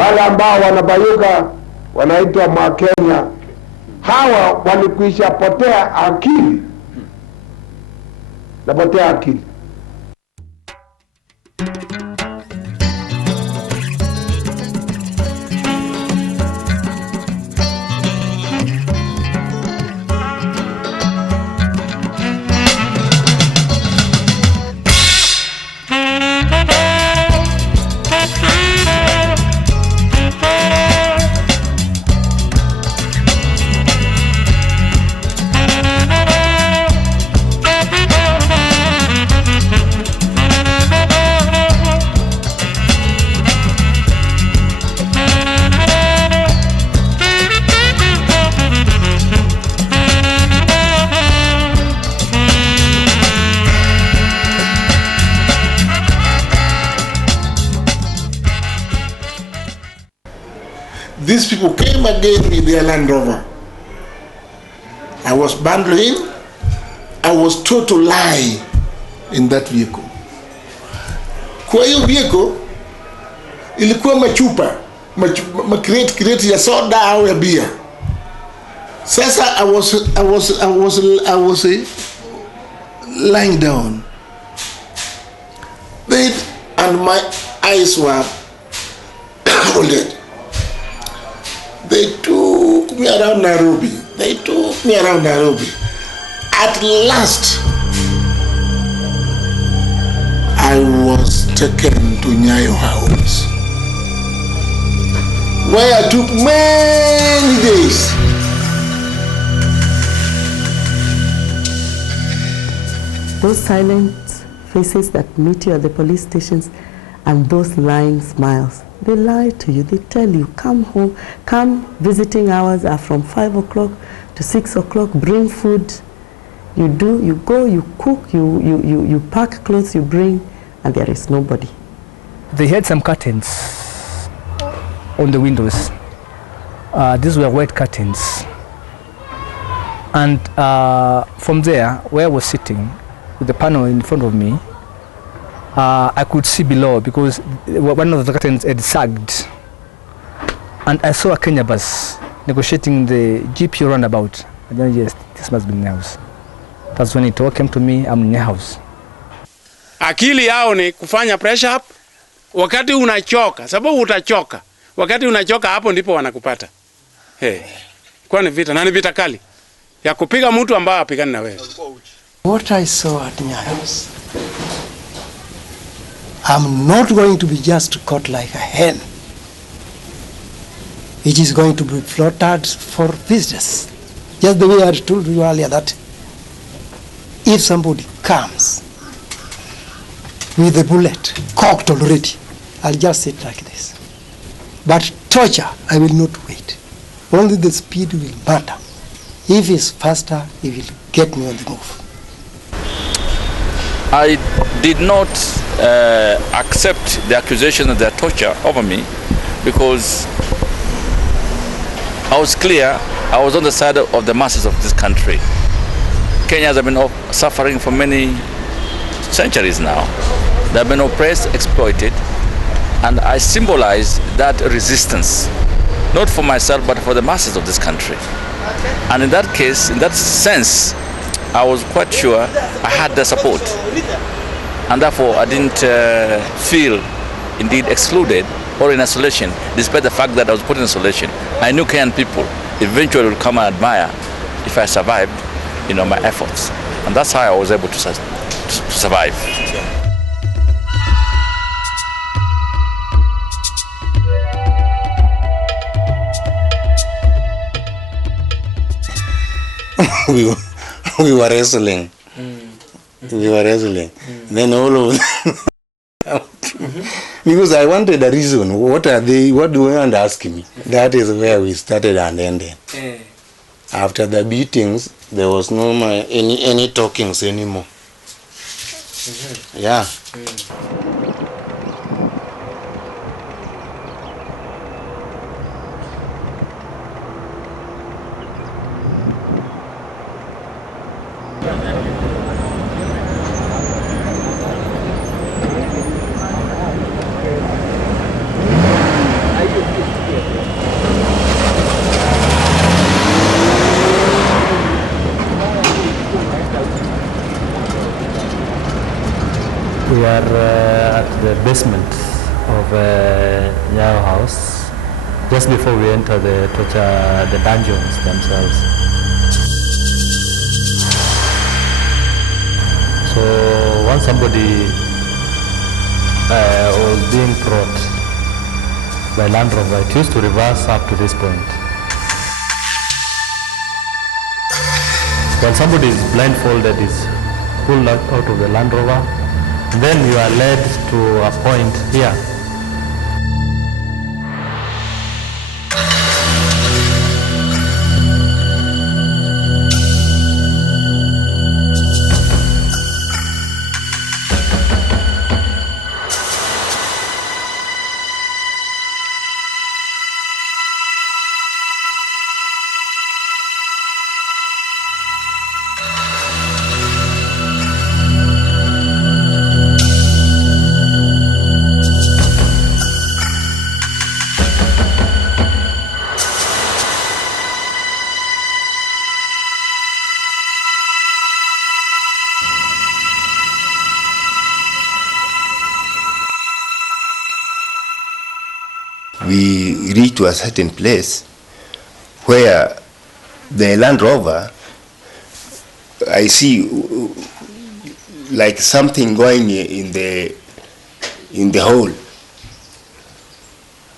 wale ambao wanabayuka wanaitwa Makenya, hawa walikwisha potea akili, napotea akili. These people came again with their Land Rover. I was bundled in. I was told to lie in that vehicle. Kwa hiyo vehicle ilikuwa machupa, crate ya soda au ya beer. Sasa I was lying down. And my eyes were folded. They took me around Nairobi. At last, I was taken to Nyayo House, where I took many days. Those silent faces that meet you at the police stations and those lying smiles. They lie to you. They tell you, come home, come. Visiting hours are from 5 o'clock to 6 o'clock. Bring food. You go, you cook, you pack clothes, you bring, and there is nobody. They had some curtains on the windows. These were white curtains. And from there, where I was sitting, with the panel in front of me, I could see below because one of the curtains had sagged, and I saw a Kenya bus negotiating the GP roundabout. I don't know, yes, this must be in the house. That's when it all came to me, I'm in the house. Akili yao ni kufanya pressure up wakati unachoka, sababu utachoka. Wakati unachoka hapo ndipo wanakupata. Kwa ni vita, na ni vita kali ya kupiga mtu ambaye apigani na wewe. What I saw at my house, I'm not going to be just caught like a hen. It is going to be slaughtered for business. Just the way I told you earlier that if somebody comes with a bullet cocked already, I'll just sit like this. But torture, I will not wait. Only the speed will matter. If it's faster, it will get me on the move. I did not accept the accusation of their torture over me because I was clear I was on the side of the masses of this country. Kenyans have been suffering for many centuries now. They have been oppressed, exploited, and I symbolize that resistance, not for myself but for the masses of this country. And in that case, in that sense, I was quite sure I had the support, and therefore I didn't feel indeed excluded or in isolation, despite the fact that I was put in isolation. I knew Kenyan people eventually would come and admire if I survived, my efforts, and that's how I was able to survive. We were wrestling. Then all of because I wanted a reason. What do you want to ask me? That is where we started and ended. After the beatings, there was no any talkings anymore. Yeah. are at the basement of Nyayo House, just before we enter the dungeons themselves. So once somebody was being brought by Land Rover, it used to reverse up to this point. When somebody is blindfolded, is pulled out of the Land Rover, then you are led to a point here. We reach to a certain place where the Land Rover, I see like something going in the hole,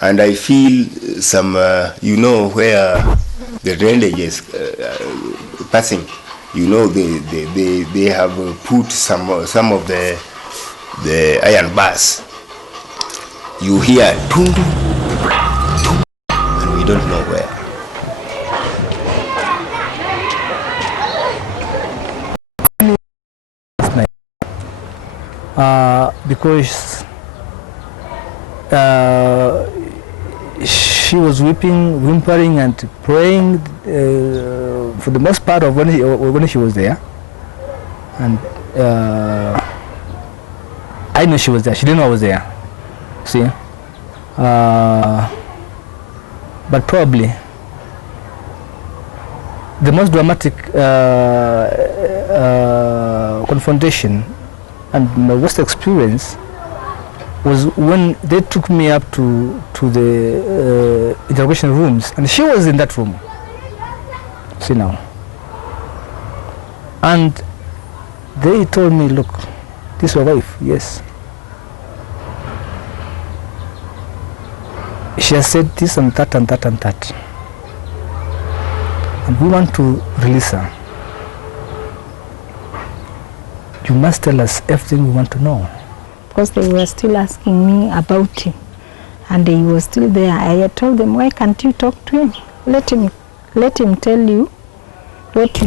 and I feel some where the drainage is passing, they have put some of the iron bars. You hear tung, and we don't know where. Because she was weeping, whimpering, and praying for the most part of when she was there, and I know she was there. She didn't know I was there. See, but probably the most dramatic confrontation and my worst experience was when they took me up to the interrogation rooms, and she was in that room. See now, and they told me, "Look, this is your wife." Yes. She has said this and that and that and that, and we want to release her. You must tell us everything we want to know. Because they were still asking me about him, and he was still there. I told them, why can't you talk to him? Let him tell you what you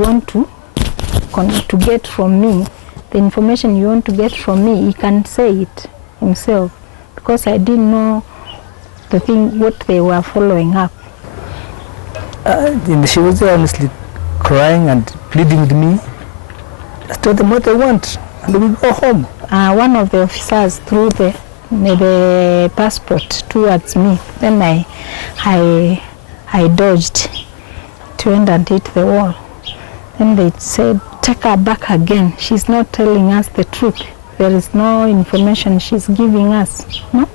want to get from me. The information you want to get from me, he can say it himself, because I didn't know what they were following up. She was there honestly crying and pleading with me. I told them what they want, and we go home. One of the officers threw the passport towards me. Then I dodged to end and hit the wall. Then they said, take her back again. She's not telling us the truth. There is no information she's giving us. No?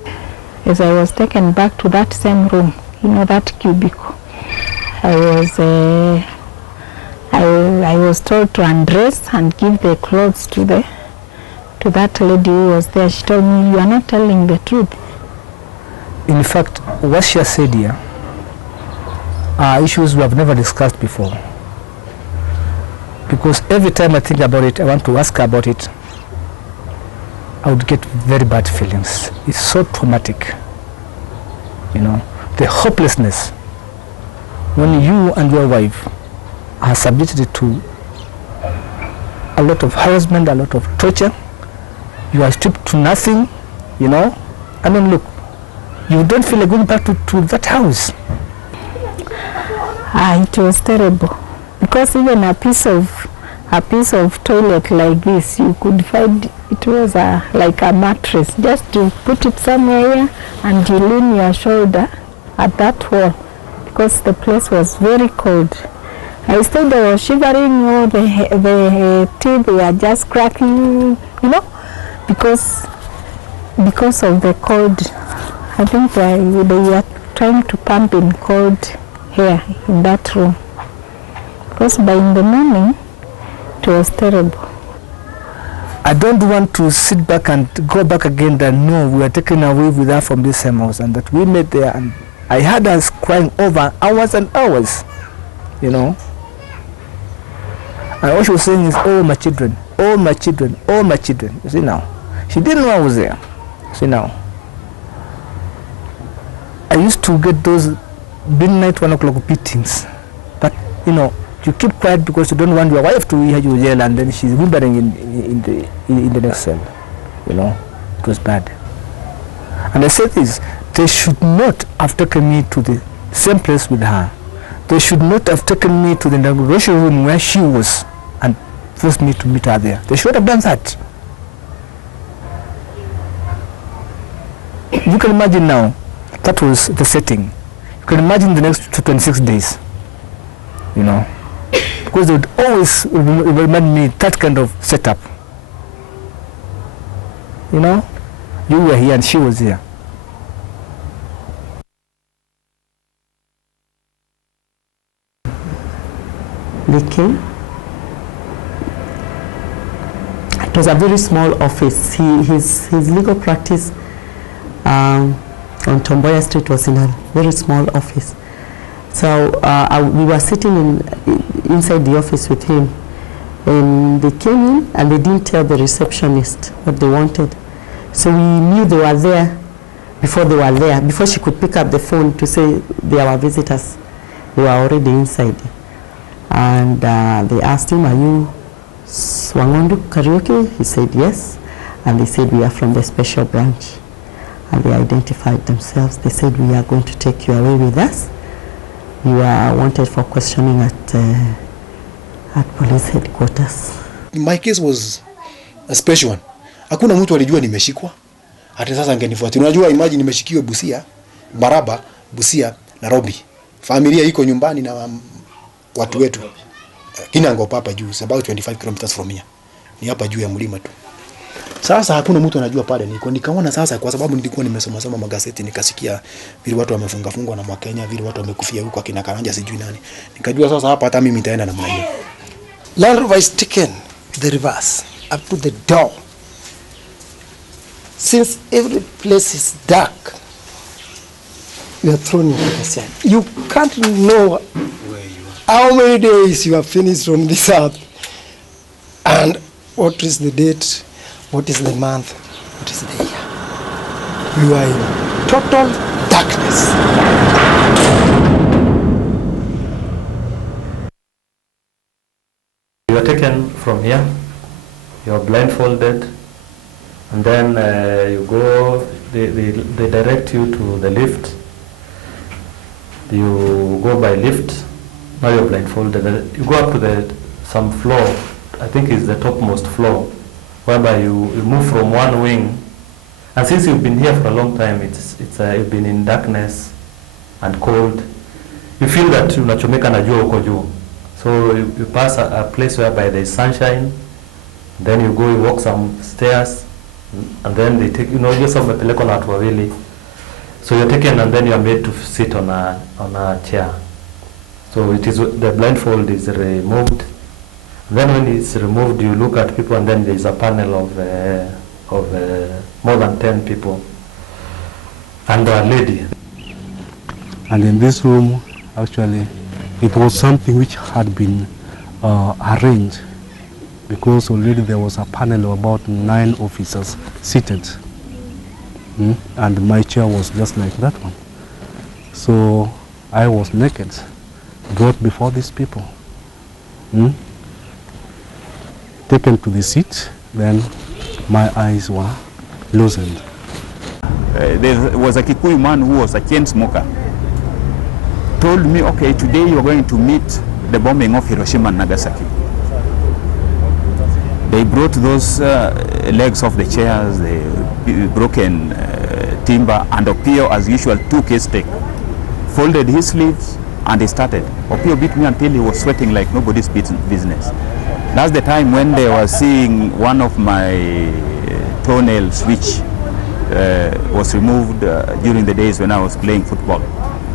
As I was taken back to that same room, that cubicle, I was told to undress and give the clothes to that lady who was there. She told me, you are not telling the truth. In fact, what she has said here are issues we have never discussed before. Because every time I think about it, I want to ask her about it, I would get very bad feelings. It's so traumatic. The hopelessness when you and your wife are subjected to a lot of harassment, a lot of torture. You are stripped to nothing, I mean, look, you don't feel like going back to that house. It was terrible, because even a piece of toilet like this, you could find it was like a mattress. Just to put it somewhere here, and you lean your shoulder at that wall, because the place was very cold. I stayed there shivering, the teeth were just cracking, because of the cold. I think they were trying to pump in cold air in that room. Because by in the morning, it was terrible. I don't want to sit back and go back again that no, we were taken away with her from this same house, and that we met there, and I had us crying over hours and hours, you know. And all she was saying is, oh my children, oh my children, oh my children. You see now. She didn't know I was there. See now. I used to get those midnight 1 o'clock beatings, but you know, you keep quiet because you don't want your wife to hear you yell, and then she's whimpering in the next cell. You know, it was bad. And I said this: they should not have taken me to the same place with her. They should not have taken me to the interrogation room where she was and forced me to meet her there. They should have done that. You can imagine now. That was the setting. You can imagine the next 26 days, you know, because they would always remind me that kind of setup. You know, you were here and she was here. They came. It was a very small office. His legal practice on Tomboya Street was in a very small office. So we were sitting inside the office with him, and they came in and they didn't tell the receptionist what they wanted. So we knew they were there before they were there, before she could pick up the phone to say they are visitors. They were already inside. And they asked him, are you Swangondu Karaoke? He said yes. And they said, we are from the special branch. And they identified themselves. They said, we are going to take you away with us. You are wanted for questioning at police headquarters. My case was a special one. Hakuna mtu alijua nimeshikwa. Hata sasa angenifuata. Unajua, imagine nimeshikiwa Busia, Maraba, Busia, Nairobi. Familia iko nyumbani na watu wetu. Kinango hapa juu, it's about 25 kilometers from here. Ni hapa juu ya mlima tu. Sasa hakuna mtu anajua pale niko. Nikaona sasa, kwa sababu nilikuwa nimesoma magazeti, nikasikia vile watu wamefungwa na Wakenya, vile watu wamekufia huko akina Karanja sijui nani. Nikajua sasa hapa hata mimi nitaenda namna hiyo. Land Rover is taken the reverse up to the door. Since every place is dark, you are thrown into the sand. You can't know how many days you have finished from this earth, and what is the date, what is the month, what is the year. You are in total darkness. You are taken from here, you are blindfolded, and then you go, they direct you to the lift. You go by lift, now you're blindfolded. You go up to some floor, I think it's the topmost floor, whereby you move from one wing. And since you've been here for a long time, you've been in darkness and cold. You feel that unachomeka na jua huko juu. So you pass a place whereby there's sunshine, then you go, you walk some stairs, and then they take, just wamepelekwa na watu wawili. So you're taken and then you're made to sit on a chair. So the blindfold is removed. Then when it's removed, you look at people, and then there's a panel of more than 10 people and a lady. And in this room, actually, it was something which had been arranged, because already there was a panel of about 9 officers seated. And my chair was just like that one. So I was naked, brought before these people, taken to the seat, then my eyes were loosened. There was a Kikuyu man who was a chain smoker. Told me, okay, today you are going to meet the bombing of Hiroshima and Nagasaki. They brought those legs of the chairs, the broken timber, and Opio, as usual, took his stick, folded his sleeves, and he started. Opio beat me until he was sweating like nobody's business. That's the time when they were seeing one of my toenails which was removed during the days when I was playing football.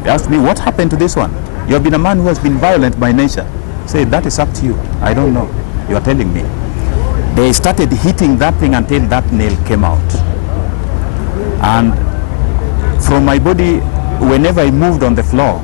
They asked me, what happened to this one? You have been a man who has been violent by nature. I said, that is up to you. I don't know. You are telling me. They started hitting that thing until that nail came out. And from my body, whenever I moved on the floor,